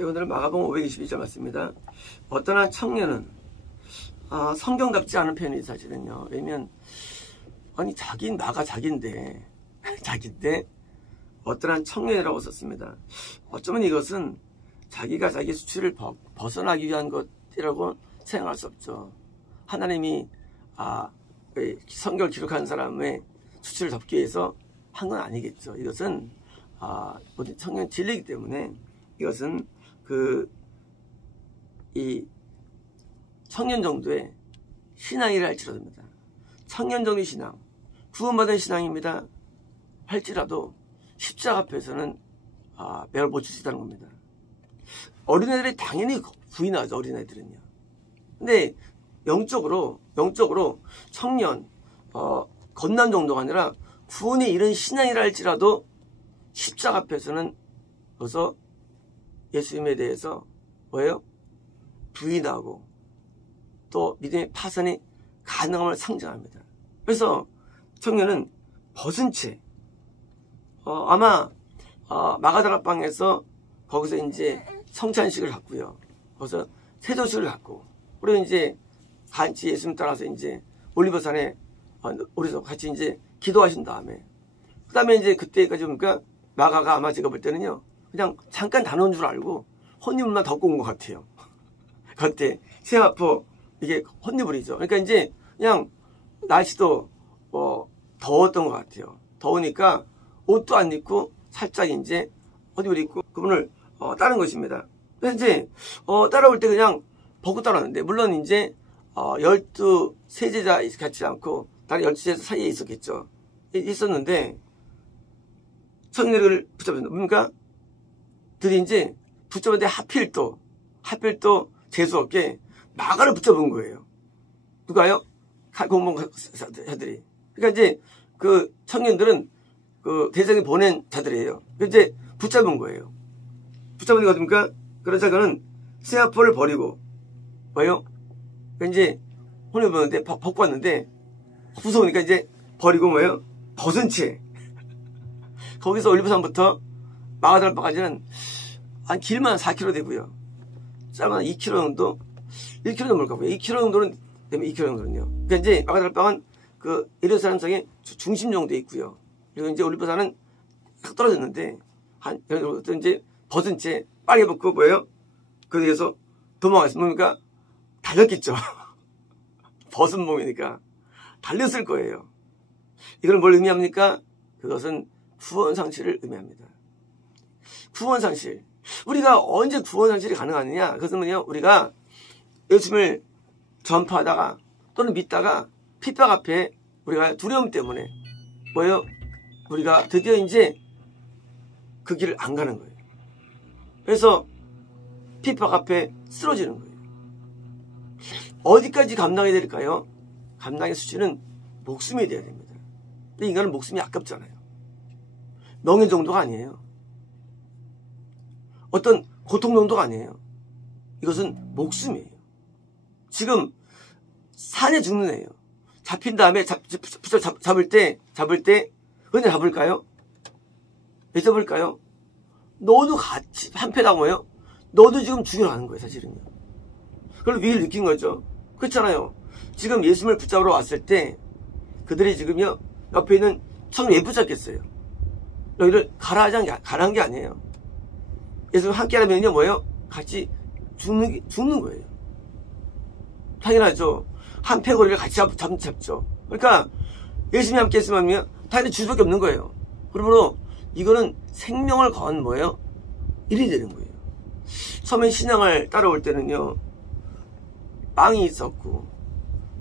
오늘 마가복음 522절 맞습니다. 어떤 한 청년은 성경답지 않은 표현이 사실은요. 왜냐면 아니 자긴 나가 자긴데 어떤 한 청년이라고 썼습니다. 어쩌면 이것은 자기가 자기 수치를 벗어나기 위한 것이라고 생각할 수 없죠. 하나님이 성경을 기록한 사람의 수치를 덮기 위해서 한 건 아니겠죠. 이것은 모든 청년 진리이기 때문에 이것은 이 청년 정도의 신앙이라 할지라도입니다. 청년 정도의 신앙, 구원받은 신앙입니다. 할지라도 십자가 앞에서는 매를 못 줄 수 있다는 겁니다. 어린애들이 당연히 부인하죠. 어린애들은요. 근데 영적으로 청년 건난 정도가 아니라 구원에 이른 신앙이라 할지라도 십자가 앞에서는 어서 예수님에 대해서 뭐예요? 부인하고 또 믿음의 파산이 가능함을 상징합니다. 그래서 청년은 벗은 채 아마 마가다락방에서 거기서 이제 성찬식을 갖고요. 거기서 세도식을 갖고 그리고 이제 같이 예수님 따라서 이제 올리브산에 우리서 같이 이제 기도하신 다음에 그다음에 이제 그때까지 보니까 마가가 아마 제가 볼 때는요. 그냥 잠깐 다녀온 줄 알고 혼입물만 덮고 온 것 같아요. 그때 세마포 이게 혼입물이죠. 그러니까 이제 그냥 날씨도 더웠던 것 같아요. 더우니까 옷도 안 입고 살짝 이제 옷을 입고 그분을 따른 것입니다. 그래서 이제 따라올 때 그냥 벗고 따랐는데 물론 이제 12세제자 같지 않고 다른 12제자 사이에 있었겠죠. 있었는데 청년을 붙잡았는데 뭡니까? 들이 이제 붙잡았는데 하필 또 재수없게 마가를 붙잡은 거예요. 누가요? 공범자들이. 그러니까 이제 그 청년들은 그 대장이 보낸 자들이에요. 이제 붙잡은 거예요. 붙잡은 게 어딥니까? 그러자 그는 세마포를 버리고 뭐예요? 그러니까 이제 혼을 보는데 벗고 왔는데 무서우니까 이제 버리고 뭐예요? 벗은 채 거기서 올리브산부터 마가다락방까지는 한 길만 4km 되고요. 짧은 2km 정도 1km 정도 가고요. 2km 정도는 되면 2km 정도는요. 그러니까 이제 마가다락방은 그 예루살렘 성의 중심 정도에 있고요. 그리고 이제 올리브산은 딱 떨어졌는데 또 이제 벗은 채 빨개 벗고 뭐예요? 거기에서 도망갔어요. 뭡니까? 달렸겠죠. 벗은 몸이니까 달렸을 거예요. 이건 뭘 의미합니까? 그것은 구원상실을 의미합니다. 구원상실. 우리가 언제 구원상실이 가능하느냐? 그것은 뭐냐? 우리가 예수님을 전파하다가 또는 믿다가 핍박 앞에 우리가 두려움 때문에 뭐예요? 우리가 드디어 이제 그 길을 안 가는 거예요. 그래서 핍박 앞에 쓰러지는 거예요. 어디까지 감당해야 될까요? 감당의 수치는 목숨이 돼야 됩니다. 근데 인간은 목숨이 아깝잖아요. 명예 정도가 아니에요. 어떤 고통 정도가 아니에요. 이것은 목숨이에요. 지금 산에 죽는 애예요. 잡힌 다음에 잡을 때 언제 잡을까요? 왜 잡을까요? 너도 같이 한패당 뭐예요? 너도 지금 죽여라는 거예요, 사실은요. 그걸 위기를 느낀 거죠. 그렇잖아요. 지금 예수님을 붙잡으러 왔을 때 그들이 지금요 옆에 있는 청년 왜 붙잡겠어요? 너희를 가라한 게 아니에요. 예수님 함께 하면요 뭐예요? 같이 죽는 거예요. 당연하죠. 한 패거리를 같이 잡죠. 그러니까 예수님이 함께 했으면 당연히 줄 수밖에 없는 거예요. 그러므로 이거는 생명을 건 뭐예요? 일이 되는 거예요. 처음에 신앙을 따라올 때는요 빵이 있었고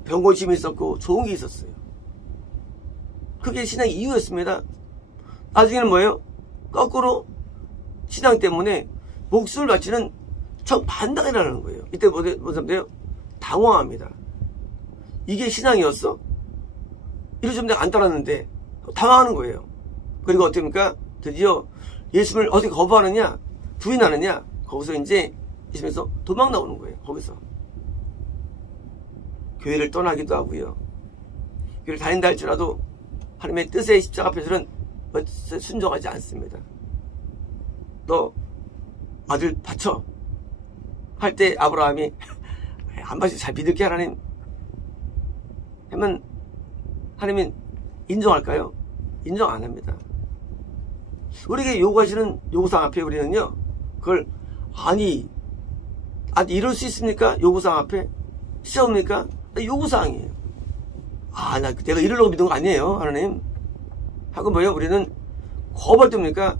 병고침이 있었고 좋은 게 있었어요. 그게 신앙의 이유였습니다. 나중에는 뭐예요? 거꾸로 신앙 때문에 목숨을 바치는 정반대가 일어나는 거예요. 이때 무슨 사람들이요? 당황합니다. 이게 신앙이었어? 이럴 좀 내가 안 따랐는데 당황하는 거예요. 그리고 어떻습니까? 드디어 예수님을 어떻게 거부하느냐 부인하느냐 거기서 이제 예수님에서 도망 나오는 거예요. 거기서 교회를 떠나기도 하고요. 교회를 다닌다 할지라도 하나님의 뜻의 십자가 앞에서는 순종하지 않습니다. 또 아들 바쳐 할 때 아브라함이 안 바치 잘 믿을게 하나님 하면 하나님은 인정할까요? 인정 안 합니다. 우리에게 요구하시는 요구사항 앞에 우리는요 그걸 아니 이럴 수 있습니까? 요구사항 앞에 시험입니까? 요구사항이에요. 내가 이러려고 믿은 거 아니에요 하나님 하고 뭐예요? 우리는 거발됩니까?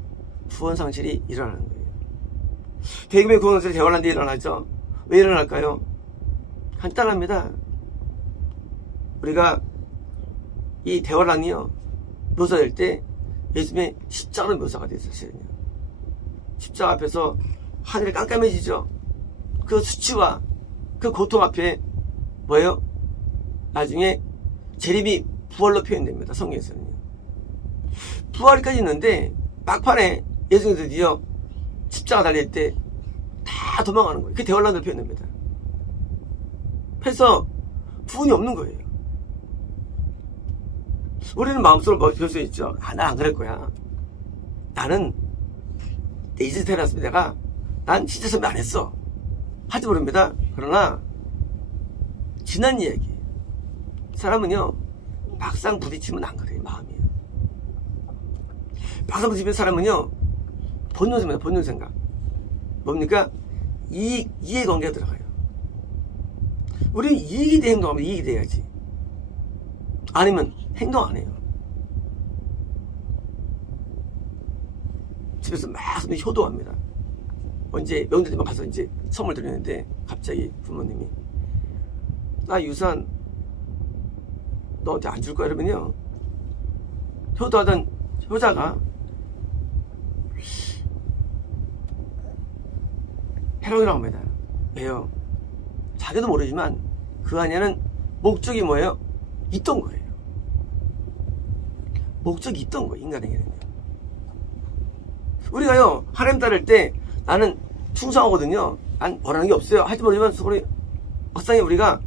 구원상실이 일어나는 거예요. 대금의 구원상실이 대환란 때 일어나죠. 왜 일어날까요? 간단합니다. 우리가 이 대환란이요 묘사될 때 예수님의 십자가로 묘사가 되어 있었거든요. 십자가 앞에서 하늘이 깜깜해지죠. 그 수치와 그 고통 앞에 뭐예요? 나중에 재림이 부활로 표현됩니다. 성경에서는요. 부활까지 있는데 막판에 예수님이 드디어 십자가 달릴 때 다 도망가는 거예요. 그게 대환란으로 표현됩니다. 그래서 구원이 없는 거예요. 우리는 마음속으로 볼 수 있죠. 난 안 그럴 거야. 나는 내 이제 태어났으면 난 진짜 선배 안 했어. 하지 모릅니다. 그러나 지난 이야기 사람은요 막상 부딪히면 안 그래요. 마음이요. 막상 부딪히면 사람은요 본능생각입니다. 본능생각 뭡니까? 이해관계가 들어가요. 우리는 이익이 돼 행동하면 이익이 돼야지. 아니면 행동 안 해요. 집에서 막 효도합니다. 언제 명절 때만 가서 이제 선물 드리는데 갑자기 부모님이 나 유산 너한테 안 줄 거야 이러면요 효도하던 효자가 해롱이라고 합니다. 왜요? 자기도 모르지만 그 안에는 목적이 뭐예요? 있던 거예요. 목적이 있던 거예요. 인간에게는요. 우리가요 하나님 따를 때 나는 충성하거든요. 난 원하는 게 없어요. 하지 모르지만 우리 막상에 우리가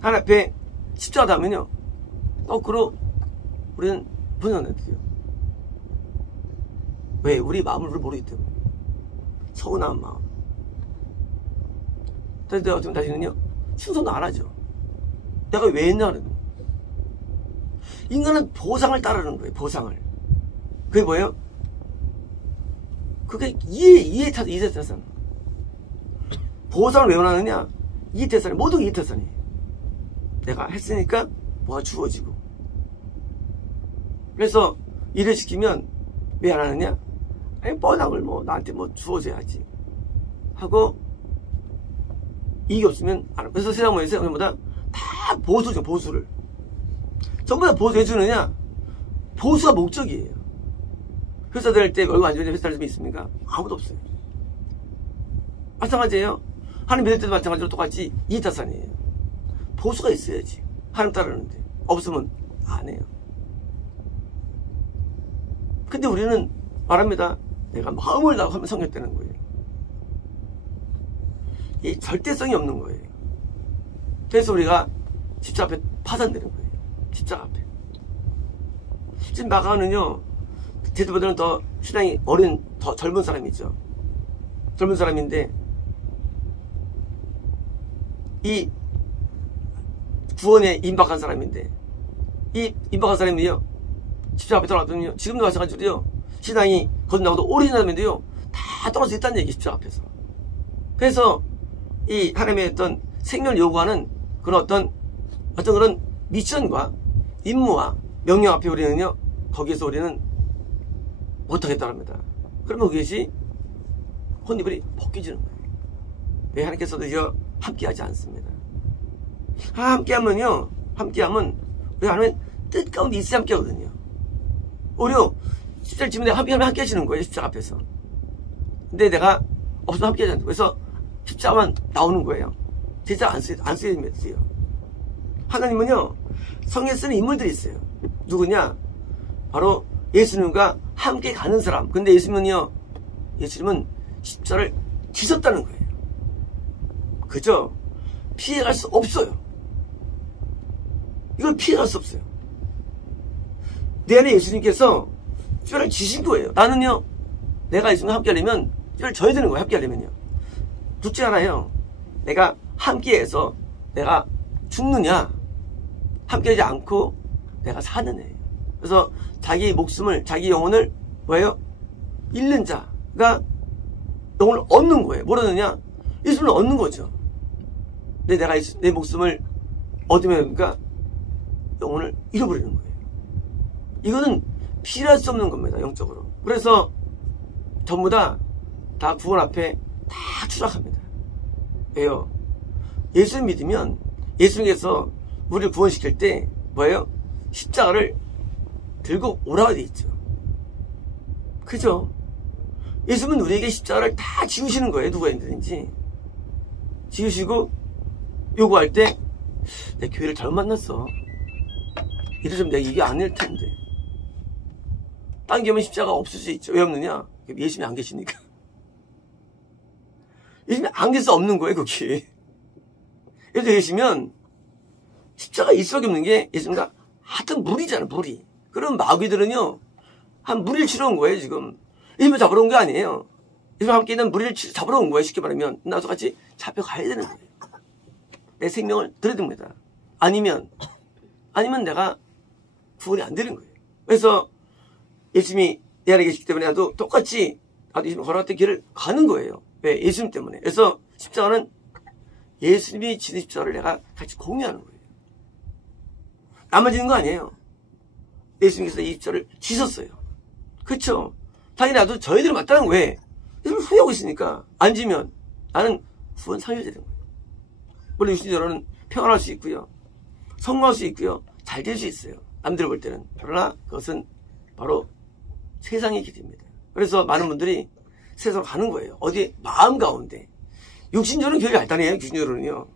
하나님 앞에 십자가다 하면요 거꾸로 우리는 분연해요. 왜? 우리 마음을 우리 모르기 때문에. 서운한 마음. 그래서 내가 어쩌면 다시는요 충성도 안 하죠. 내가 왜 했냐 그러면 인간은 보상을 따르는 거예요. 보상을. 그게 뭐예요? 그게 이해타산. 보상을 왜 원하느냐? 이해타산. 모든 게 이해타산이에요. 내가 했으니까 뭐가 주어지고. 그래서 일을 시키면 왜 안 하느냐? 아니 뻔한 걸 나한테 주어져야지 하고 이익이 없으면 안 하고. 그래서 세상 모여서 전부 다 보수죠. 보수를 전부 다 보수해주느냐? 보수가 목적이에요. 회사 다닐 때 얼굴 안 좋은 회사 다닐 때 있습니까? 아무도 없어요. 마찬가지예요. 하나님 믿을 때도 마찬가지로 똑같이 이타산이에요. 보수가 있어야지. 하나님 따르는데 없으면 안 해요. 근데 우리는 말합니다. 내가 마음을 다하고 하면 성격되는 거예요. 이 절대성이 없는 거예요. 그래서 우리가 십자가 앞에 파산되는 거예요. 십자가 앞에. 지금 마가는요, 제자보다는 더 신앙이 어린, 더 젊은 사람이죠. 젊은 사람인데, 이 구원에 임박한 사람인데, 이 임박한 사람이요, 십자가 앞에 떨어졌거든요. 지금도 마찬가지로요, 신앙이 거듭나고도 오래 지나면도요, 다 떨어져 있다는 얘기, 십자가 앞에서. 그래서, 이 하나님의 어떤 생명을 요구하는 그런 어떤 그런 미션과 임무와 명령 앞에 우리는요, 거기에서 우리는 못하겠다고 합니다. 그러면 그것이 혼입이 벗겨지는 거예요. 왜 하나님께서도 이거 함께하지 않습니다. 함께하면 우리 하나님은 뜻 가운데 있어야 함께하거든요. 오히려 십자가를 지면 내가 함께하면 함께 하시는 거예요. 십자가 앞에서. 근데 내가 없으면 함께하지 않고. 그래서 십자가만 나오는 거예요. 제자 안 쓰여요. 하나님은요, 성경에 쓰는 인물들이 있어요. 누구냐? 바로 예수님과 함께 가는 사람. 근데 예수님은 십자가를 지셨다는 거예요. 그죠? 피해갈 수 없어요. 이걸 피해갈 수 없어요. 내 안에 예수님께서 십자가를 지신 거예요. 나는요, 내가 예수님과 함께 하려면 이걸 져야 되는 거예요. 함께하려면요. 둘째 하나요. 내가 함께해서 내가 죽느냐, 함께하지 않고 내가 사느냐. 그래서 자기 목숨을, 자기 영혼을 뭐예요? 잃는 자가 영혼을 얻는 거예요. 뭐라느냐? 예수를 얻는 거죠. 근데 내가 내 목숨을 얻으면 그러니까 영혼을 잃어버리는 거예요. 이거는 피할 수 없는 겁니다. 영적으로. 그래서 전부 다 구원 앞에 다 추락합니다. 왜요? 예수를 믿으면 예수님께서 우리를 구원시킬 때 뭐예요? 십자가를 들고 오라고 돼 있죠. 그죠? 예수님은 우리에게 십자가를 다 지우시는 거예요. 누가 힘든지 지우시고 요구할 때 내 교회를 잘못 만났어. 이래서 내가 이게 아닐 텐데. 당기면 십자가 없을 수 있죠. 왜 없느냐? 예수님이 안 계시니까. 예수님이 안 계셔서 없는 거예요, 거기. 예수 계시면 십자가 있을 수밖에 없는 게 예수님과 하여튼 무리잖아요, 무리. 그럼 마귀들은요, 한 무리를 치러 온 거예요, 지금. 예수님을 잡으러 온 게 아니에요. 예수님과 함께 있는 무리를 잡으러 온 거예요, 쉽게 말하면. 나도 같이 잡혀가야 되는 거예요. 내 생명을 들여듭니다. 아니면 내가 구원이 안 되는 거예요. 그래서 예수님이 내 안에 계시기 때문에 나도 똑같이 예수님이 걸어갔던 길을 가는 거예요. 왜? 예수님 때문에. 그래서 십자가는 예수님이 지는 십자가를 내가 같이 공유하는 거예요. 나만 지는 거 아니에요. 예수님께서 이 십자가를 지셨어요. 그렇죠? 당연히 나도 저희들이 맞다는 거예요. 왜? 예수님을 후회하고 있으니까. 안 지면 나는 구원 상여자 되는 거예요. 물론 유신자로는 평안할 수 있고요. 성공할 수 있고요. 잘 될 수 있어요. 남들 볼 때는. 그러나 그것은 바로 세상의 길입니다. 그래서 많은 분들이 세상으로 가는 거예요. 어디 마음 가운데. 육신적으로는 교회를 잘 다녀요. 육신적으로는요.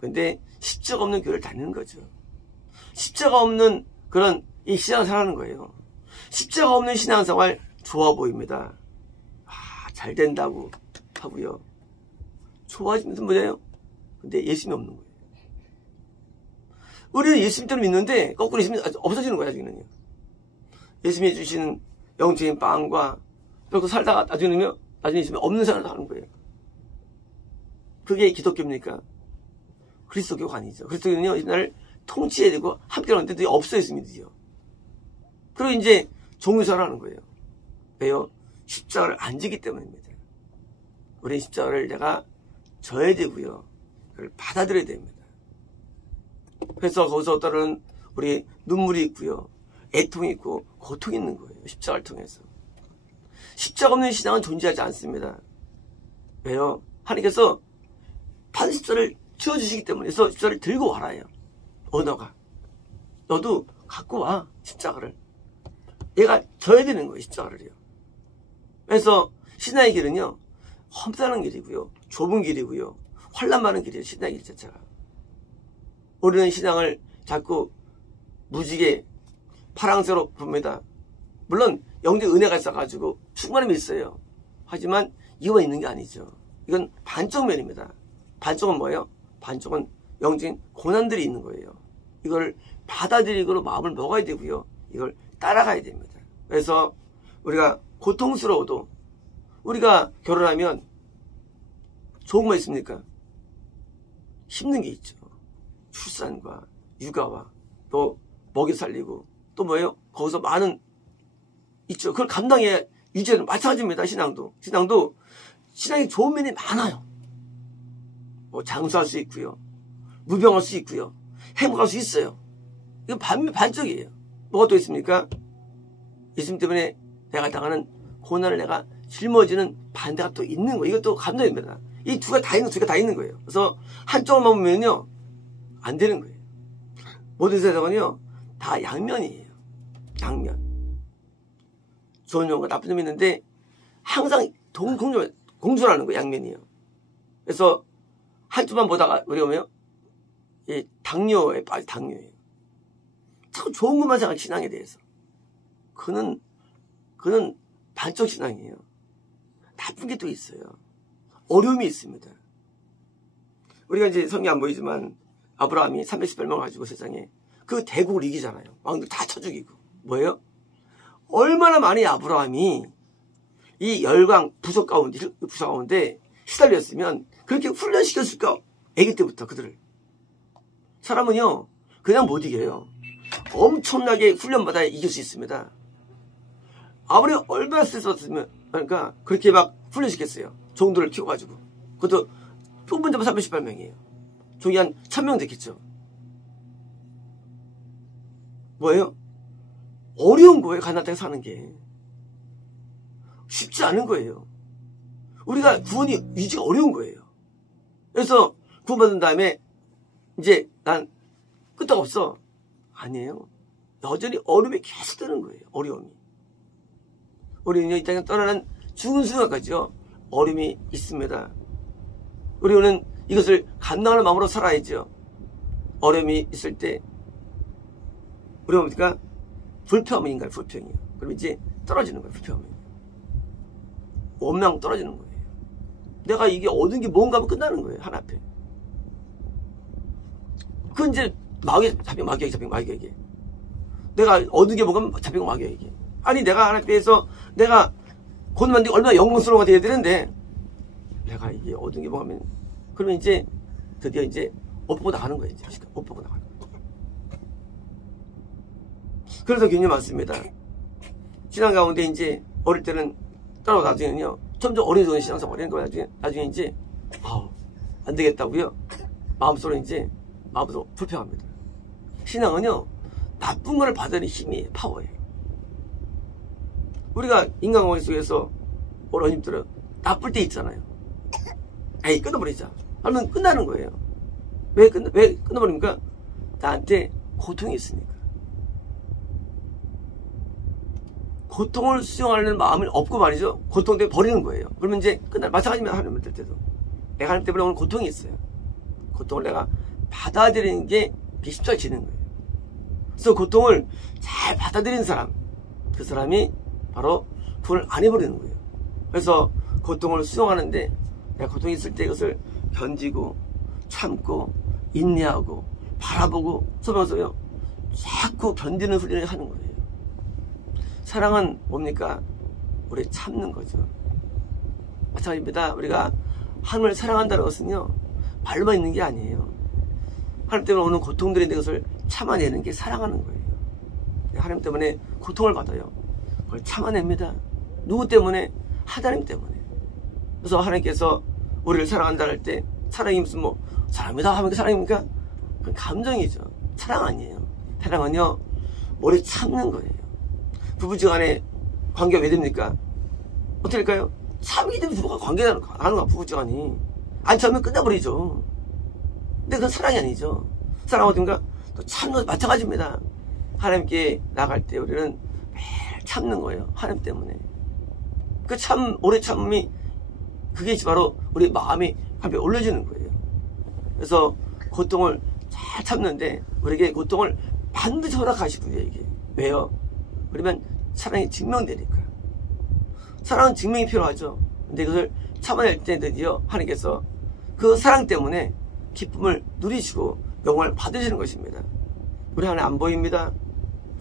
근데 십자가 없는 교회를 다니는 거죠. 십자가 없는 그런 이 신앙을 살아가는 거예요. 십자가 없는 신앙생활 좋아 보입니다. 잘 된다고 하고요. 좋아지면서 뭐예요? 근데 예수님이 없는 거예요. 우리는 예수님처럼 믿는데 거꾸로 예수님이 없어지는 거야, 나중에는요. 예수님이 주시는 영적인 빵과 그렇게 살다가 나중에 예수님이 없는 생활을 하는 거예요. 그게 기독교입니까? 그리스도교가 아니죠. 그리스도교는요, 나를 통치해야 되고 함께 하는데 없어요, 예수님이요. 그리고 이제 종교생활을 하는 거예요. 왜요? 십자가를 안 지기 때문입니다. 우리 십자가를 내가 져야 되고요. 그걸 받아들여야 됩니다. 그래서 거기서 따른 우리 눈물이 있고요. 애통이 있고 고통이 있는 거예요. 십자가를 통해서. 십자가 없는 신앙은 존재하지 않습니다. 왜요? 하나님께서 판 십자를 지어주시기 때문에. 그래서 십자를 들고 와라요. 언어가. 너도 갖고 와. 십자가를. 얘가 져야 되는 거예요. 십자가를요. 그래서 신앙의 길은요. 험난한 길이고요. 좁은 길이고요. 환난 많은 길이에요. 신앙의 길 자체가. 우리는 신앙을 자꾸 무지개 파랑새로 봅니다. 물론 영적 은혜가 있어가지고 충만함이 있어요. 하지만 이거만 있는 게 아니죠. 이건 반쪽 면입니다. 반쪽은 뭐예요? 반쪽은 영적인 고난들이 있는 거예요. 이걸 받아들이고 마음을 먹어야 되고요. 이걸 따라가야 됩니다. 그래서 우리가 고통스러워도 우리가 결혼하면 좋은 거 있습니까? 힘든 게 있죠. 출산과 육아와 또 먹여 살리고 또 뭐예요? 거기서 많은 있죠. 그걸 감당해야 유지는 마찬가지입니다. 신앙이 좋은 면이 많아요. 뭐 장수할 수 있고요. 무병할 수 있고요. 행복할 수 있어요. 이건 반쪽이에요. 뭐가 또 있습니까? 예수님 때문에 내가 당하는 고난을 내가 짊어지는 반대가 또 있는 거예요. 이것도 감당입니다. 이 두 개가 다 있는 거예요. 그래서 한쪽만 보면요. 안 되는 거예요. 모든 세상은요. 다 양면이에요. 양면. 좋은 점과 나쁜 점이 있는데 항상 공존하는 거예요. 양면이요. 그래서 한쪽만 보다가 우리가 뭐예요? 당뇨에 빠져 당뇨예요. 자꾸 좋은 것만 생각해 신앙에 대해서. 그는 반쪽 신앙이에요. 나쁜 게 또 있어요. 어려움이 있습니다. 우리가 이제 성경이 안 보이지만 아브라함이 318명 가지고 세상에 그 대국을 이기잖아요. 왕들 다 쳐 죽이고. 뭐예요? 얼마나 많이 아브라함이 이 열광 부서 가운데 시달렸으면 그렇게 훈련시켰을까? 아기 때부터 그들을. 사람은요 그냥 못 이겨요. 엄청나게 훈련받아야 이길 수 있습니다. 아무리 얼마나 스트레스 받았으면 그러니까 그렇게 막 훈련시켰어요. 종들을 키워가지고. 그것도 뽑은 자만 318명이에요. 종이 한 1000명 됐겠죠. 뭐예요? 어려운 거예요. 가나안 땅에 사는 게. 쉽지 않은 거예요. 우리가 구원이 유지가 어려운 거예요. 그래서 구원받은 다음에 이제 난 끄떡 없어. 아니에요. 여전히 어려움이 계속 되는 거예요. 어려움이. 우리는 이 땅에 떠나는 죽은 순간까지요. 어려움이 있습니다. 우리는 이것을 감당하는 마음으로 살아야죠. 어려움이 있을 때 우리가 뭡니까? 불평인가요? 불평이요. 그럼 이제 떨어지는 거예요. 불평이. 원망 떨어지는 거예요. 내가 이게 얻은 게 뭔가 하면 끝나는 거예요. 하나 앞에. 그건 이제 마귀에게. 내가 얻은 게 뭔가 잡히고 마귀에게. 아니 내가 하나 앞에서 내가 god만데 얼마나 영광스러워가 돼야 되는데 내가 이게 얻은 게 뭔가 하면 그러면 이제 드디어 이제 옷 보고 나가는 거예요. 이제 옷 보고 나가는 거예요. 그래서 굉장히 많습니다. 신앙 가운데 이제 어릴 때는 따라오고 나중에는요 점점 어려져는 신앙생활 버리는 거예요. 나중에 이제 안 되겠다고요. 마음속으로 불평합니다. 신앙은요 나쁜 걸 받아내는 힘이에요. 파워예요. 우리가 인간관계 속에서 어머님들은 나쁠 때 있잖아요. 에이 끊어버리자 하면 끝나는 거예요. 왜 끊어버립니까? 나한테 고통이 있으니까. 고통을 수용하려는 마음이 없고 말이죠. 고통 때문에 버리는 거예요. 그러면 이제 마찬가지입니다. 하나님 될 때도. 내가 하나님 때문에 오늘 고통이 있어요. 고통을 내가 받아들이는 게 십자가지는 거예요. 그래서 고통을 잘 받아들이는 사람, 그 사람이 바로 구원을 안 해버리는 거예요. 그래서 고통을 수용하는데 내가 고통이 있을 때 그것을 견디고 참고 인내하고 바라보고 서면서요 자꾸 견디는 훈련을 하는 거예요. 사랑은 뭡니까? 우리 참는 거죠. 마찬가지입니다. 우리가 하나님을 사랑한다는 것은요 말로만 있는 게 아니에요. 하나님 때문에 오는 고통들인데 그것을 참아내는 게 사랑하는 거예요. 하나님 때문에 고통을 받아요. 그걸 참아냅니다. 누구 때문에? 하나님 때문에. 그래서 하나님께서 우리를 사랑한다 할 때 사랑이 무슨 사랑이다 하면 그 사랑입니까? 그건 감정이죠. 사랑 아니에요. 사랑은요 오래 참는 거예요. 부부지간에 관계가 왜 됩니까? 어떻게 될까요? 참기 때문에 부부가 관계가 하는 거야. 부부지간이 안 참으면 끝나버리죠. 근데 그건 사랑이 아니죠. 사랑은 어딘가 또 참는 것 마찬가지입니다. 하나님께 나갈 때 우리는 매일 참는 거예요. 하나님 때문에. 그 오래 참음이 그게 바로 우리 마음이 한배 올려지는 거예요. 그래서 고통을 잘 참는데 우리에게 고통을 반드시 허락하시고 우리에게. 왜요? 그러면 사랑이 증명되니까. 사랑은 증명이 필요하죠. 근데 그것을 참아낼 때 드디어 하나님께서 그 사랑 때문에 기쁨을 누리시고 영광을 받으시는 것입니다. 우리 하나님 안 보입니다.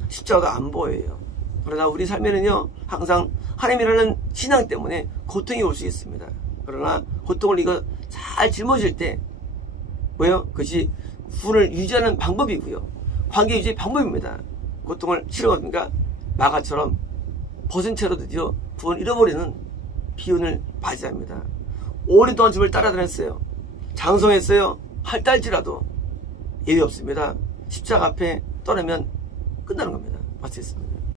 십자가가 안 보여요. 그러나 우리 삶에는요 항상 하나님이라는 신앙 때문에 고통이 올 수 있습니다. 그러나 고통을 이거 잘 짊어질 때 뭐예요? 그것이 구원을 유지하는 방법이고요. 관계 유지의 방법입니다. 고통을 치료하니까 마가처럼 벗은 채로 드디어 구원을 잃어버리는 기운을 맞이합니다. 오랫동안 주님을 따라다녔어요. 장성했어요. 할달지라도 예외 없습니다. 십자가 앞에 떠나면 끝나는 겁니다. 마치겠습니다.